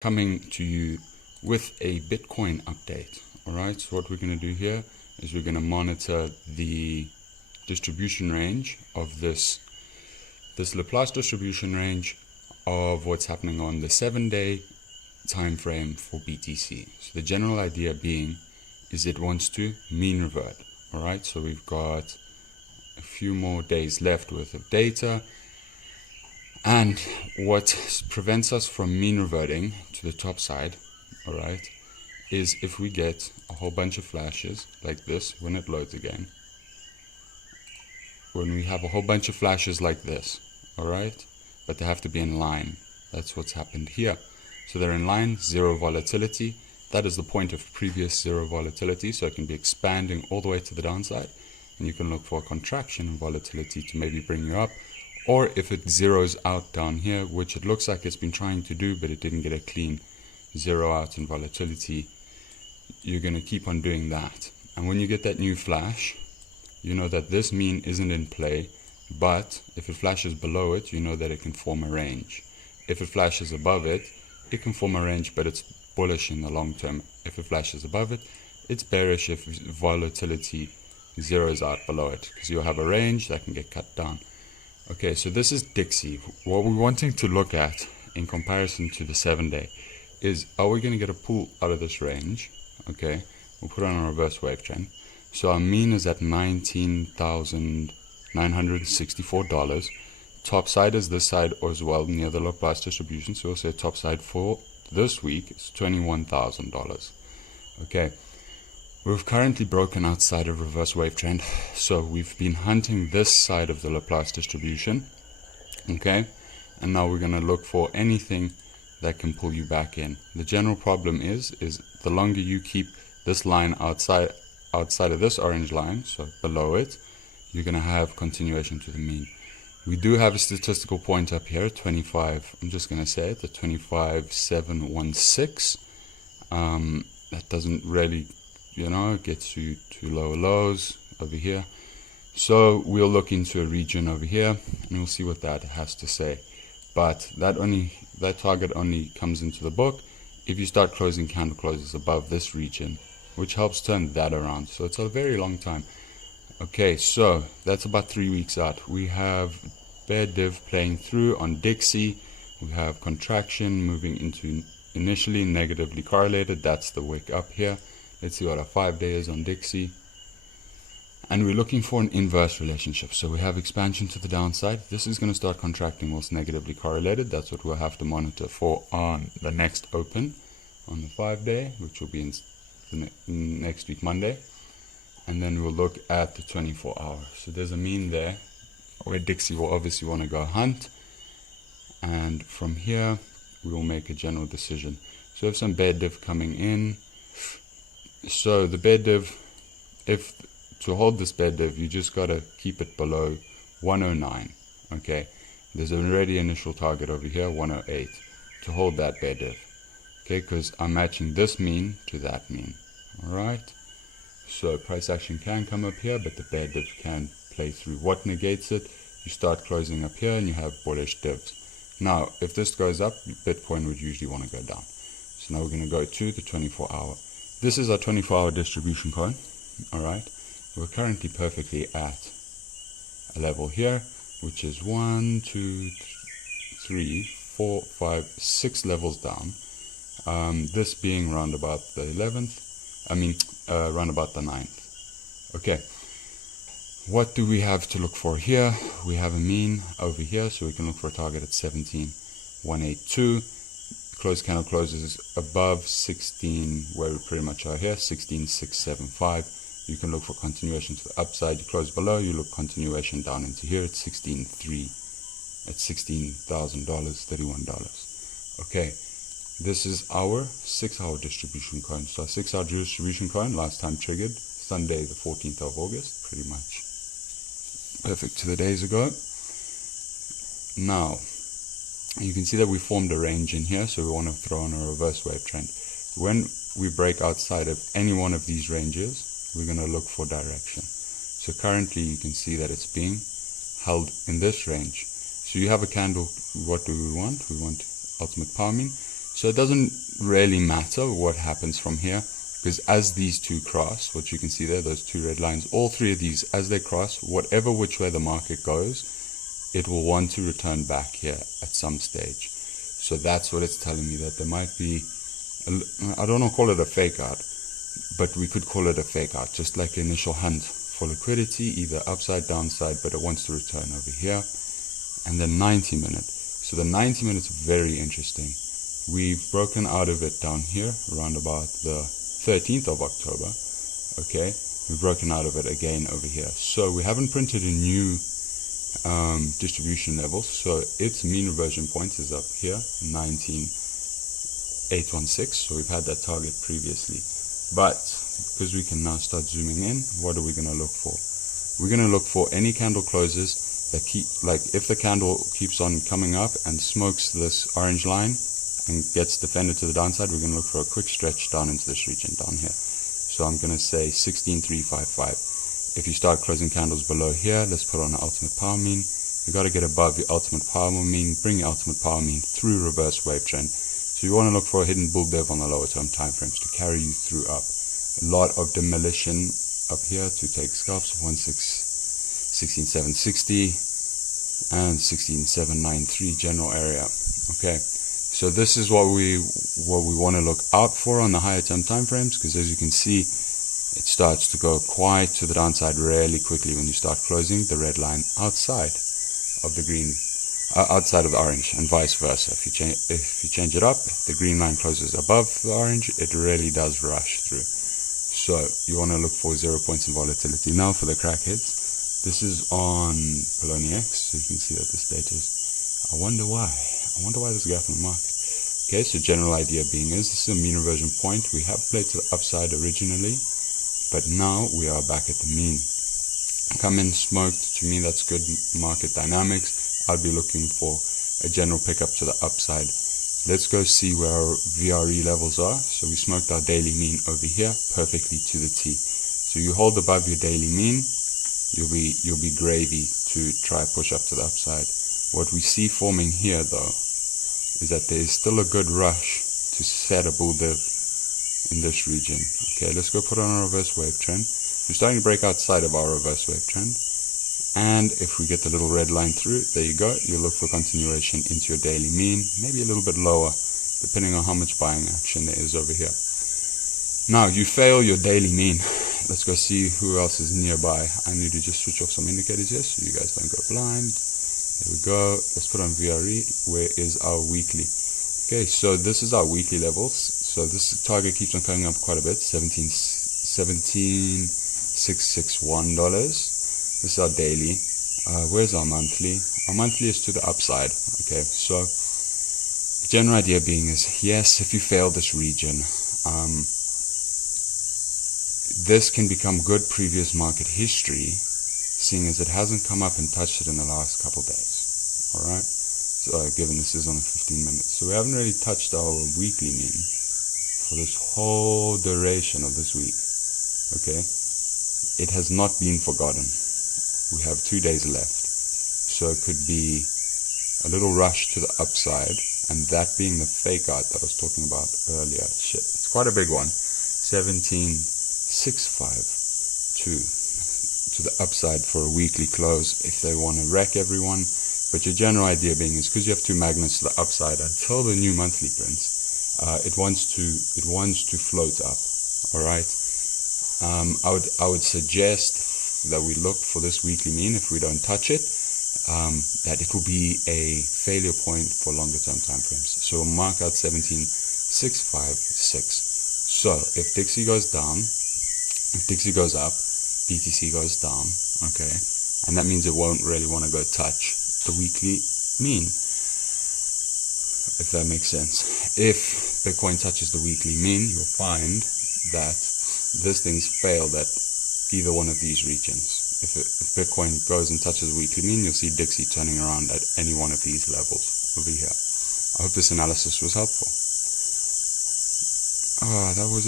coming to you with a Bitcoin update. Alright, so what we're going to do here is we're going to monitor the distribution range of this Laplace distribution range of what's happening on the 7-day time frame for BTC. So the general idea being is it wants to mean revert. Alright, so we've got a few more days left worth of data. And what prevents us from mean reverting to the top side, alright, is if we get a whole bunch of flashes like this when it loads again. When we have a whole bunch of flashes like this, alright, but they have to be in line. That's what's happened here. So they're in line, zero volatility. That is the point of previous zero volatility, so it can be expanding all the way to the downside. And you can look for a contraction in volatility to maybe bring you up. Or if it zeroes out down here, which it looks like it's been trying to do, but it didn't get a clean zero out in volatility, you're going to keep on doing that. And when you get that new flash, you know that this mean isn't in play, but if it flashes below it, you know that it can form a range. If it flashes above it, it can form a range, but it's bullish in the long term. If it flashes above it, it's bearish if volatility zeroes out below it, because you'll have a range that can get cut down. Okay, so this is Dixie. What we're wanting to look at in comparison to the 7-day is, are we going to get a pull out of this range? Okay, we'll put it on a reverse wave trend. So our mean is at $19,964. Top side is this side as well, near the Laplace distribution. So we'll say top side for this week is $21,000. Okay, we've currently broken outside of reverse wave trend. So we've been hunting this side of the Laplace distribution. Okay, and now we're going to look for anything that can pull you back in. The general problem is the longer you keep this line outside of this orange line, so below it, you're going to have continuation to the mean. We do have a statistical point up here, 25, I'm just going to say it, the 25,716. That doesn't really, get you to lower lows over here. So we'll look into a region over here and we'll see what that has to say. But that target only comes into the book if you start closing candle closes above this region, which helps turn that around. So it's a very long time. Okay, so that's about 3 weeks out. We have bear div playing through on Dixie. We have contraction moving into initially negatively correlated. That's the wick up here. Let's see what our 5-day is on Dixie. And we're looking for an inverse relationship. So we have expansion to the downside. This is going to start contracting whilst negatively correlated. That's what we'll have to monitor for on the next open on the 5-day, which will be in next week, Monday. And then we'll look at the 24-hour. So there's a mean there where Dixie will obviously want to go hunt. And from here, we will make a general decision. So we have some bear div coming in. So the bear div, to hold this bear div, you just got to keep it below 109. Okay, there's already initial target over here, 108, to hold that bear div. Okay, because I'm matching this mean to that mean. Alright, so price action can come up here, but the bear div can play through. What negates it? You start closing up here and you have bullish divs. Now, if this goes up, Bitcoin would usually want to go down. So now we're going to go to the 24-hour. This is our 24-hour distribution coin. Alright, we're currently perfectly at a level here, which is 1, 2, 3, 4, 5, 6 levels down. This being round about the 11th. Round about the 9th. Okay, what do we have to look for here? We have a mean over here, so we can look for a target at 17,182. Close candle closes above 16, where we pretty much are here, 16,675. You can look for continuation to the upside. You close below, you look continuation down into here at 16,300, at $16,000, $31. Okay. This is our 6-hour distribution coin. So our 6-hour distribution coin last time triggered Sunday the 14th of August, pretty much perfect to the days ago. Now, you can see that we formed a range in here, so we want to throw on a reverse wave trend. When we break outside of any one of these ranges, we're going to look for direction. So currently you can see that it's being held in this range. So you have a candle, what do we want? We want ultimate power mean. So it doesn't really matter what happens from here, because as these two cross, what you can see there, those two red lines, all three of these, as they cross, whatever which way the market goes, it will want to return back here at some stage. So that's what it's telling me, that there might be, I don't want to call it a fake out, but we could call it a fake out, just like an initial hunt for liquidity, either upside, downside, but it wants to return over here. And then 90 minute. So the 90 minutes very interesting. We've broken out of it down here around about the 13th of October. Okay, we've broken out of it again over here. So we haven't printed a new distribution level. So its mean reversion point is up here, 19,816. So we've had that target previously. But because we can now start zooming in, what are we going to look for? We're going to look for any candle closes that keep, like if the candle keeps on coming up and smokes this orange line and gets defended to the downside, we're going to look for a quick stretch down into this region down here. So I'm going to say 16,355. If you start closing candles below here, let's put on the ultimate power mean. You got to get above your ultimate power mean, bring your ultimate power mean through reverse wave trend. So you want to look for a hidden bull bev on the lower term time frames to carry you through up. A lot of demolition up here to take scalps, 16,760 and 16,793 general area. Okay, so this is what we want to look out for on the higher term time frames, because as you can see, it starts to go quite to the downside really quickly when you start closing the red line outside of the green, outside of the orange, and vice versa. If you change it up, the green line closes above the orange, it really does rush through. So you want to look for 0 points in volatility. Now for the crackheads, this is on Poloniex, so you can see that this data is, I wonder why there's a gap in the market. Okay, so general idea being is, this is a mean reversion point. We have played to the upside originally, but now we are back at the mean. Come in smoked, to me that's good market dynamics. I'd be looking for a general pickup to the upside. Let's go see where our VRE levels are. So we smoked our daily mean over here perfectly to the T. So you hold above your daily mean, you'll be gravy to try push up to the upside. What we see forming here though is that there is still a good rush to set a bull div in this region. Okay, let's go put on a reverse wave trend. We're starting to break outside of our reverse wave trend, and if we get the little red line through, there you go. You look for continuation into your daily mean, maybe a little bit lower depending on how much buying action there is over here. Now you fail your daily mean. Let's go see who else is nearby. I need to just switch off some indicators here so you guys don't go blind. There we go. Let's put on VRE. Where is our weekly? Okay, so this is our weekly levels. So this target keeps on coming up quite a bit, $17,661. This is our daily. Where's our monthly? Our monthly is to the upside. Okay, so the general idea being is, yes, if you fail this region, this can become good previous market history, seeing as it hasn't come up and touched it in the last couple days. Alright, so given this is on the 15 minutes, so we haven't really touched our weekly mean for this whole duration of this week. Okay, it has not been forgotten. We have 2 days left, so it could be a little rush to the upside, and that being the fake out that I was talking about earlier. Shit, it's quite a big one. 17,652 to the upside for a weekly close if they want to wreck everyone. But your general idea being is, because you have two magnets to the upside until the new monthly prints, it wants to float up. All right. I would suggest that we look for this weekly mean. If we don't touch it, that it will be a failure point for longer term time frames. So we'll mark out 17,656. So if Dixie goes down, if Dixie goes up, BTC goes down. Okay, and that means it won't really want to go touch the weekly mean, if that makes sense. If Bitcoin touches the weekly mean, you'll find that this thing's failed at either one of these regions. If Bitcoin goes and touches the weekly mean, you'll see Dixie turning around at any one of these levels over here. I hope this analysis was helpful. That was